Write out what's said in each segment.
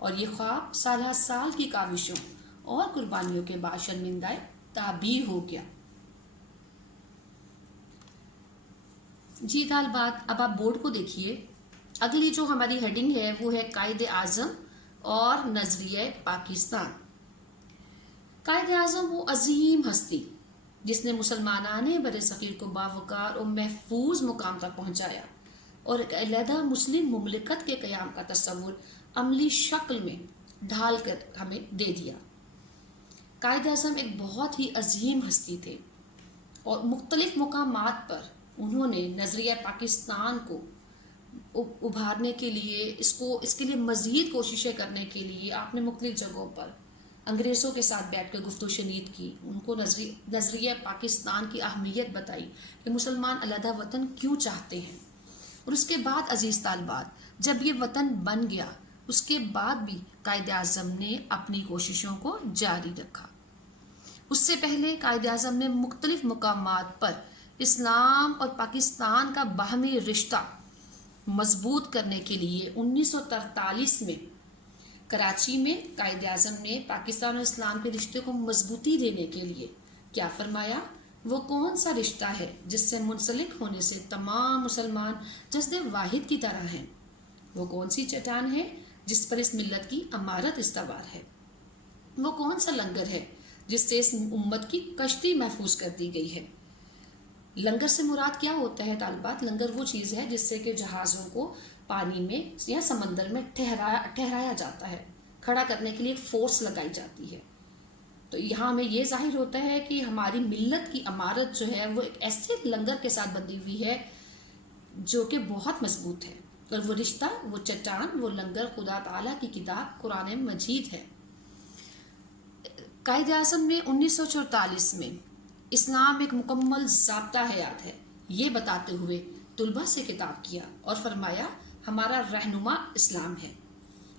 اور یہ خواب سالہ سال کی کاوشوں اور قربانیوں کے بعد شرمندہ تعبیر ہو گیا۔ جی طالبات، اب آپ بورڈ کو دیکھیے۔ اگلی جو ہماری ہیڈنگ ہے وہ ہے قائد اعظم اور نظریہ پاکستان۔ قائد اعظم وہ عظیم ہستی جس نے مسلمانان بر صغیر کو باوقار اور محفوظ مقام تک پہنچایا اور ایک علیحدہ مسلم مملکت کے قیام کا تصور عملی شکل میں ڈھال کر ہمیں دے دیا۔ قائد اعظم ایک بہت ہی عظیم ہستی تھے اور مختلف مقامات پر انہوں نے نظریہ پاکستان کو ابھارنے کے لیے اس کے لیے مزید کوششیں کرنے کے لیے آپ نے مختلف جگہوں پر انگریزوں کے ساتھ بیٹھ کر گفت و شنید کی، ان کو نظریہ پاکستان کی اہمیت بتائی کہ مسلمان علیحدہ وطن کیوں چاہتے ہیں۔ اور اس کے بعد عزیز طالبات، جب یہ وطن بن گیا اس کے بعد بھی قائد اعظم نے اپنی کوششوں کو جاری رکھا۔ اس سے پہلے قائد اعظم نے مختلف مقامات پر اسلام اور پاکستان کا باہمی رشتہ مضبوط کرنے کے لیے 1943 میں کراچی میں قائد اعظم نے پاکستان اور اسلام کے رشتے کو مضبوطی دینے کے لیے کیا فرمایا؟ وہ کون سا رشتہ ہے جس سے منسلک ہونے سے تمام مسلمان جسد واحد کی طرح ہیں؟ وہ کون سی چٹان ہے جس پر اس ملت کی امارت استوار ہے؟ وہ کون سا لنگر ہے جس سے اس امت کی کشتی محفوظ کر دی گئی ہے؟ لنگر سے مراد کیا ہوتا ہے طالبات؟ لنگر وہ چیز ہے جس سے کہ جہازوں کو پانی میں یا سمندر میں ٹھہرایا جاتا ہے، کھڑا کرنے کے لیے ایک فورس لگائی جاتی ہے۔ تو یہاں ہمیں یہ ظاہر ہوتا ہے کہ ہماری ملت کی امارت جو ہے وہ ایک ایسے لنگر کے ساتھ بندھی ہوئی ہے جو کہ بہت مضبوط ہے، اور وہ رشتہ، وہ چٹان، وہ لنگر خدا تعالیٰ کی کتاب قرآن مجید ہے۔ قائد اعظم نے 1944 میں اسلام ایک مکمل ضابطہ حیات ہے یہ بتاتے ہوئے طلباء سے خطاب کیا اور فرمایا ہمارا رہنما اسلام ہے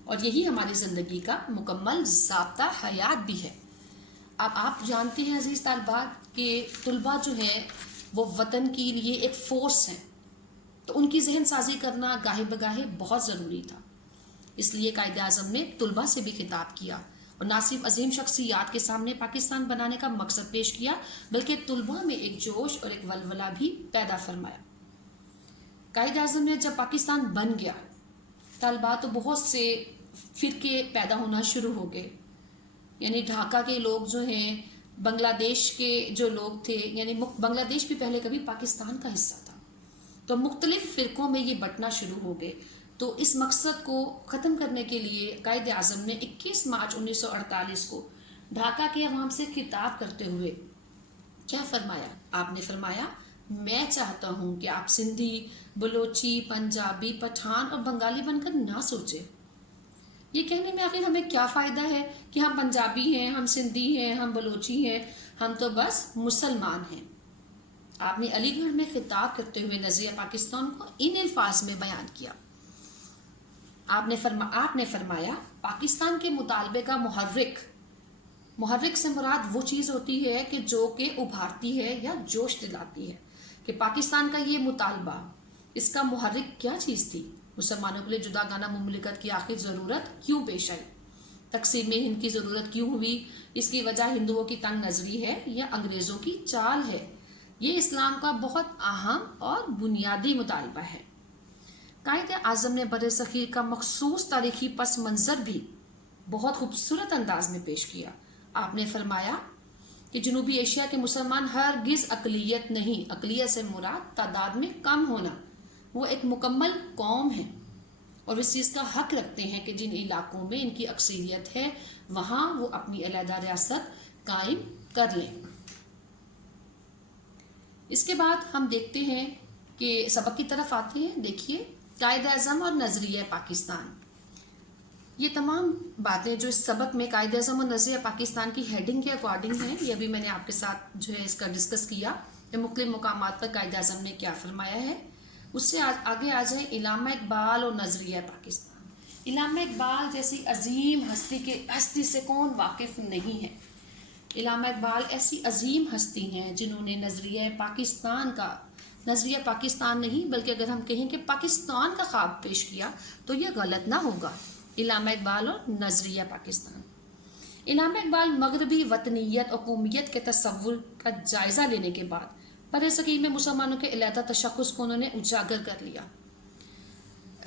اور یہی ہماری زندگی کا مکمل ضابطہ حیات بھی ہے۔ اب آپ جانتے ہیں عزیز طالبات کہ طلباء جو ہیں وہ وطن کے لیے ایک فورس ہیں، تو ان کی ذہن سازی کرنا گاہے بگاہے بہت ضروری تھا۔ اس لیے قائد اعظم نے طلباء سے بھی خطاب کیا اور نہ صرف عظیم شخصیات کے سامنے پاکستان بنانے کا مقصد پیش کیا بلکہ طلباء میں ایک جوش اور ایک ولولہ بھی پیدا فرمایا۔ قائد اعظم نے جب پاکستان بن گیا، طالبات تو بہت سے فرقے پیدا ہونا شروع ہو گئے، یعنی ڈھاکہ کے لوگ جو ہیں، بنگلہ دیش کے جو لوگ تھے، یعنی بنگلہ دیش بھی پہلے کبھی پاکستان کا حصہ تھا، تو مختلف فرقوں میں یہ بٹنا شروع ہو گئے۔ تو اس مقصد کو ختم کرنے کے لیے قائد اعظم نے 21 مارچ 1948 کو ڈھاکہ کے عوام سے خطاب کرتے ہوئے کیا فرمایا؟ آپ نے فرمایا میں چاہتا ہوں کہ آپ سندھی، بلوچی، پنجابی، پٹھان اور بنگالی بن کر نہ سوچیں۔ یہ کہنے میں آخر ہمیں کیا فائدہ ہے کہ ہم پنجابی ہیں، ہم سندھی ہیں، ہم بلوچی ہیں، ہم تو بس مسلمان ہیں۔ آپ نے علی گڑھ میں خطاب کرتے ہوئے نظریہ پاکستان کو ان الفاظ میں بیان کیا۔ آپ نے فرمایا پاکستان کے مطالبے کا محرک سے مراد وہ چیز ہوتی ہے کہ جو کہ ابھارتی ہے یا جوش دلاتی ہے، کہ پاکستان کا یہ مطالبہ، اس کا محرک کیا چیز تھی؟ مسلمانوں کے لیے جدا گانا مملکت کی آخر ضرورت کیوں پیش آئی؟ تقسیم ہند کی ضرورت کیوں ہوئی؟ اس کی وجہ ہندوؤں کی تنگ نظری ہے یا انگریزوں کی چال ہے؟ یہ اسلام کا بہت اہم اور بنیادی مطالبہ ہے۔ قائد اعظم نے بر صغیر کا مخصوص تاریخی پس منظر بھی بہت خوبصورت انداز میں پیش کیا۔ آپ نے فرمایا کہ جنوبی ایشیا کے مسلمان ہرگز اقلیت نہیں، اقلیت سے مراد تعداد میں کم ہونا، وہ ایک مکمل قوم ہے اور اس چیز کا حق رکھتے ہیں کہ جن علاقوں میں ان کی اکثریت ہے وہاں وہ اپنی علیحدہ ریاست قائم کر لیں۔ اس کے بعد ہم دیکھتے ہیں کہ سبق کی طرف آتے ہیں۔ دیکھیے قائد اعظم اور نظریہ پاکستان، یہ تمام باتیں جو اس سبق میں قائد اعظم اور نظریہ پاکستان کی ہیڈنگ کے اکارڈنگ ہیں، یہ بھی میں نے آپ کے ساتھ جو ہے اس کا ڈسکس کیا کہ مختلف مقامات پر قائد اعظم نے کیا فرمایا ہے۔ اس سے آگے آ جائیں علامہ اقبال اور نظریہ پاکستان۔ علامہ اقبال جیسی عظیم ہستی سے کون واقف نہیں ہے؟ علامہ اقبال ایسی عظیم ہستی ہیں جنہوں نے نظریہ پاکستان نہیں بلکہ اگر ہم کہیں کہ پاکستان کا خواب پیش کیا تو یہ غلط نہ ہوگا۔ علامہ اقبال اور نظریہ پاکستان۔ علامہ اقبال مغربی وطنیت اور قومیت کے تصور کا جائزہ لینے کے بعد برصغیر میں مسلمانوں کے علیحدہ تشخص کو انہوں نے اجاگر کر لیا۔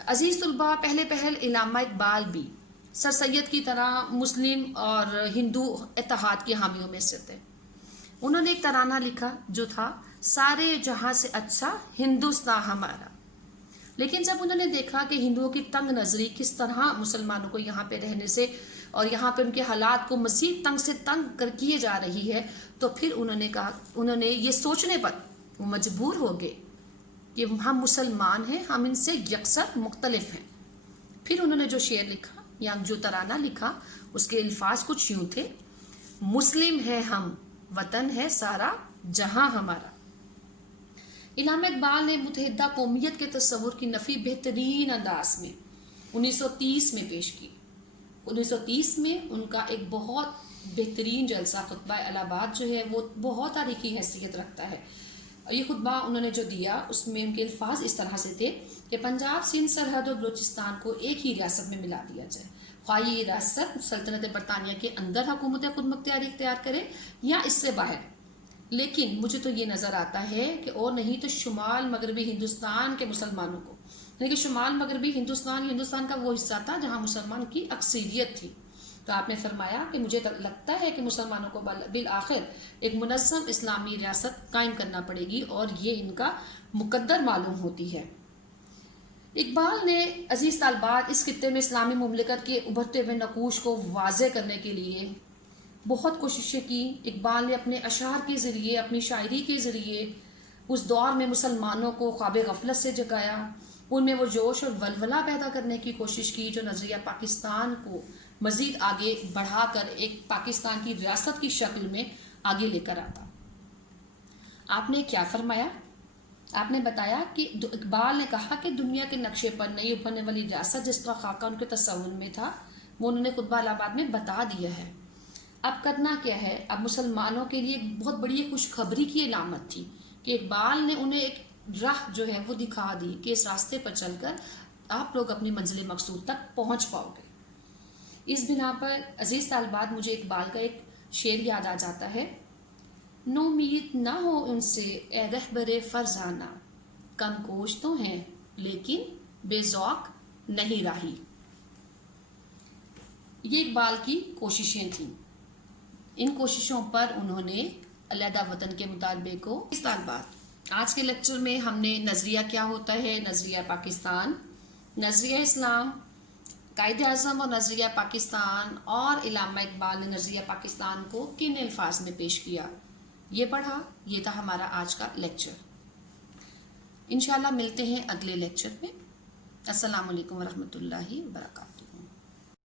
عزیز طلباء، پہل علامہ اقبال بھی سر سید کی طرح مسلم اور ہندو اتحاد کے حامیوں میں سے تھے۔ انہوں نے ایک ترانہ لکھا جو تھا سارے جہاں سے اچھا ہندوستان ہمارا۔ لیکن جب انہوں نے دیکھا کہ ہندوؤں کی تنگ نظری کس طرح مسلمانوں کو یہاں پہ رہنے سے اور یہاں پہ ان کے حالات کو مزید تنگ سے تنگ کیے جا رہی ہے، تو پھر انہوں نے یہ سوچنے پر وہ مجبور ہو گئے کہ ہم مسلمان ہیں، ہم ان سے یکسر مختلف ہیں۔ پھر انہوں نے جو شعر لکھا یا جو ترانہ لکھا اس کے الفاظ کچھ یوں تھے: مسلم ہے ہم، وطن ہے سارا جہاں ہمارا۔ علامہ اقبال نے متحدہ قومیت کے تصور کی نفی بہترین انداز میں 1930 میں پیش کی۔ 1930 میں ان کا ایک بہت بہترین جلسہ خطبہ الہ آباد جو ہے وہ بہت تاریخی حیثیت رکھتا ہے۔ یہ خطبہ انہوں نے جو دیا اس میں ان کے الفاظ اس طرح سے تھے کہ پنجاب، سندھ، سرحد اور بلوچستان کو ایک ہی ریاست میں ملا دیا جائے، خواہ یہ ریاست سلطنت برطانیہ کے اندر حکومت خود مختاری اختیار کرے یا اس سے باہر۔ لیکن مجھے تو یہ نظر آتا ہے کہ اور نہیں تو شمال مغربی ہندوستان کے مسلمانوں کو، لیکن شمال مغربی ہندوستان کا وہ حصہ تھا جہاں مسلمان کی اکثریت تھی۔ تو آپ نے فرمایا کہ مجھے لگتا ہے کہ مسلمانوں کو بالآخر ایک منظم اسلامی ریاست قائم کرنا پڑے گی اور یہ ان کا مقدر معلوم ہوتی ہے۔ اقبال نے عزیز طالبات اس خطے میں اسلامی مملکت کے ابھرتے ہوئے نقوش کو واضح کرنے کے لیے بہت کوششیں کی۔ اقبال نے اپنے اشعار کے ذریعے، اپنی شاعری کے ذریعے اس دور میں مسلمانوں کو خواب غفلت سے جگایا، ان میں وہ جوش اور ولولہ پیدا کرنے کی کوشش کی جو نظریہ پاکستان کو مزید آگے بڑھا کر ایک پاکستان کی ریاست کی شکل میں آگے لے کر آتا۔ آپ نے کیا فرمایا؟ آپ نے بتایا کہ اقبال نے کہا کہ دنیا کے نقشے پر نئی ابھرنے والی ریاست جس کا خاکہ ان کے تصور میں تھا وہ انہوں نے خطبہ الہ آباد میں بتا دیا ہے۔ اب کرنا کیا ہے؟ اب مسلمانوں کے لیے بہت بڑی خوشخبری کی علامت تھی کہ اقبال نے انہیں ایک راہ جو ہے وہ دکھا دی کہ اس راستے پر چل کر آپ لوگ اپنی منزل مقصود تک پہنچ پاؤ گے۔ اس بنا پر عزیز طالبات مجھے اقبال کا ایک شعر یاد آ جاتا ہے: نومید نہ ہو ان سے اے رہبر فرزانہ، کم کوش تو ہیں لیکن بے ذوق نہیں راہی۔ یہ اقبال کی کوششیں تھیں۔ ان کوششوں پر انہوں نے علیحدہ وطن کے مطالبے کو اس طالبات آج کے لیکچر میں ہم نے نظریہ کیا ہوتا ہے، نظریہ پاکستان، نظریہ اسلام، قائد اعظم اور نظریہ پاکستان اور علامہ اقبال نے نظریہ پاکستان کو کن الفاظ میں پیش کیا، یہ پڑھا۔ یہ تھا ہمارا آج کا لیکچر۔ انشاءاللہ ملتے ہیں اگلے لیکچر میں۔ السلام علیکم ورحمۃ اللہ وبرکاتہ۔